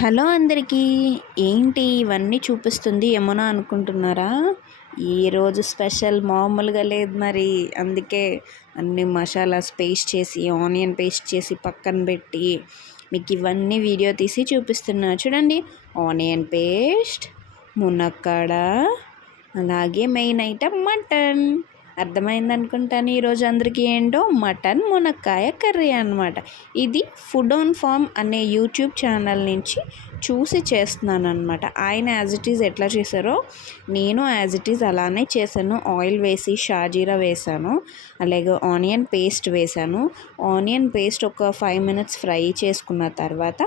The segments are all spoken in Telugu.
హలో అందరికీ ఏంటి ఇవన్నీ చూపిస్తుంది ఏమోనా అనుకుంటున్నారా? ఈరోజు స్పెషల్ మామూలుగా లేదు మరి. అందుకే అన్ని మసాలాస్ పేస్ట్ చేసి ఆనియన్ పేస్ట్ చేసి పక్కన పెట్టి మీకు ఇవన్నీ వీడియో తీసి చూపిస్తున్నా. చూడండి ఆనియన్ పేస్ట్ మునక్కాడ అలాగే మెయిన్ ఐటమ్ మటన్. అర్థమైంది అనుకుంటాను ఈరోజు అందరికీ ఏంటో? మటన్ మునక్కాయ కర్రీ అనమాట ఇది ఫుడ్ ఆన్ ఫామ్ అనే యూట్యూబ్ ఛానల్ నుంచి చూసి చేస్తున్నాను అనమాట ఆయన యాజ్ ఇట్ ఈజ్ ఎట్లా చేశారో? నేను యాజ్ ఇట్ ఈజ్ అలానే చేశాను. ఆయిల్ వేసి షాజీరా వేసాను అలాగే ఆనియన్ పేస్ట్ వేసాను ఆనియన్ పేస్ట్ ఒక ఫైవ్ మినిట్స్ ఫ్రై చేసుకున్న తర్వాత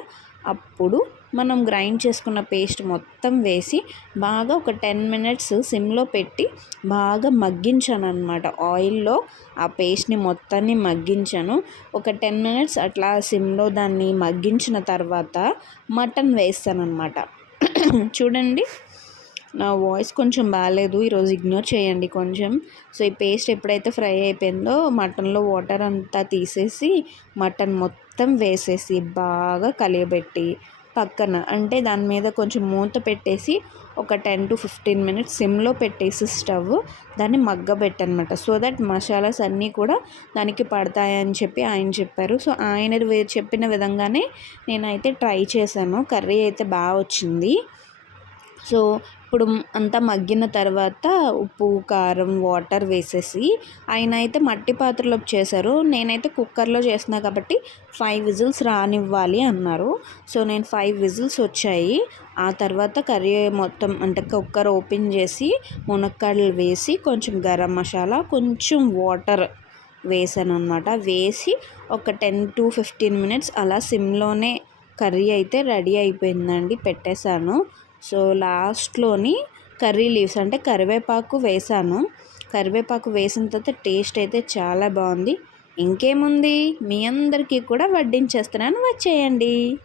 అప్పుడు మనం గ్రైండ్ చేసుకున్న పేస్ట్ మొత్తం వేసి బాగా ఒక టెన్ మినిట్స్ సిమ్లో పెట్టి బాగా మగ్గించాను అనమాట ఆయిల్లో ఆ పేస్ట్ని మొత్తాన్ని మగ్గించాను. ఒక టెన్ మినిట్స్ అట్లా సిమ్లో దాన్ని మగ్గించిన తర్వాత మటన్ వేస్తాను చూడండి నా వాయిస్ కొంచెం బాగాలేదు. ఈరోజు ఇగ్నోర్ చేయండి కొంచెం. సో ఈ పేస్ట్ ఎప్పుడైతే ఫ్రై అయిపోయిందో మటన్లో వాటర్ అంతా తీసేసి మటన్ మొత్తం వేసేసి బాగా కలియబెట్టి పక్కన అంటే దాని మీద కొంచెం మూత పెట్టేసి ఒక టెన్ టు ఫిఫ్టీన్ మినిట్స్ సిమ్లో పెట్టేసి స్టవ్ దాన్ని మగ్గబెట్టనమాట. సో దట్ మసాలాస్ అన్నీ కూడా దానికి పడతాయని చెప్పి ఆయన చెప్పారు. సో ఆయన చెప్పిన విధంగానే నేనైతే ట్రై చేశాను. కర్రీ అయితే బాగా వచ్చింది. సో ఇప్పుడు అంతా మగ్గిన తర్వాత ఉప్పు కారం వాటర్ వేసేసి ఆయన అయితే మట్టి పాత్రలో చేశారు. నేనైతే కుక్కర్లో చేసిన కాబట్టి ఫైవ్ విజిల్స్ రానివ్వాలి అన్నారు. సో నేను ఫైవ్ విజిల్స్ వచ్చాయి. ఆ తర్వాత కర్రీ మొత్తం అంటే కుక్కర్ ఓపెన్ చేసి మునక్కాడలు వేసి కొంచెం గరం మసాలా కొంచెం వాటర్ వేసాను అనమాట వేసి ఒక టెన్ టు ఫిఫ్టీన్ మినిట్స్ అలా సిమ్లోనే కర్రీ అయితే రెడీ అయిపోయిందండి పెట్టేశాను. సో లాస్ట్లోని కర్రీ లీవ్స్ అంటే కరివేపాకు వేసాను. కరివేపాకు వేసిన తర్వాత టేస్ట్ అయితే చాలా బాగుంది. ఇంకేముంది? మీ అందరికీ కూడా వడ్డించేస్తున్నాను. వచ్చేయండి.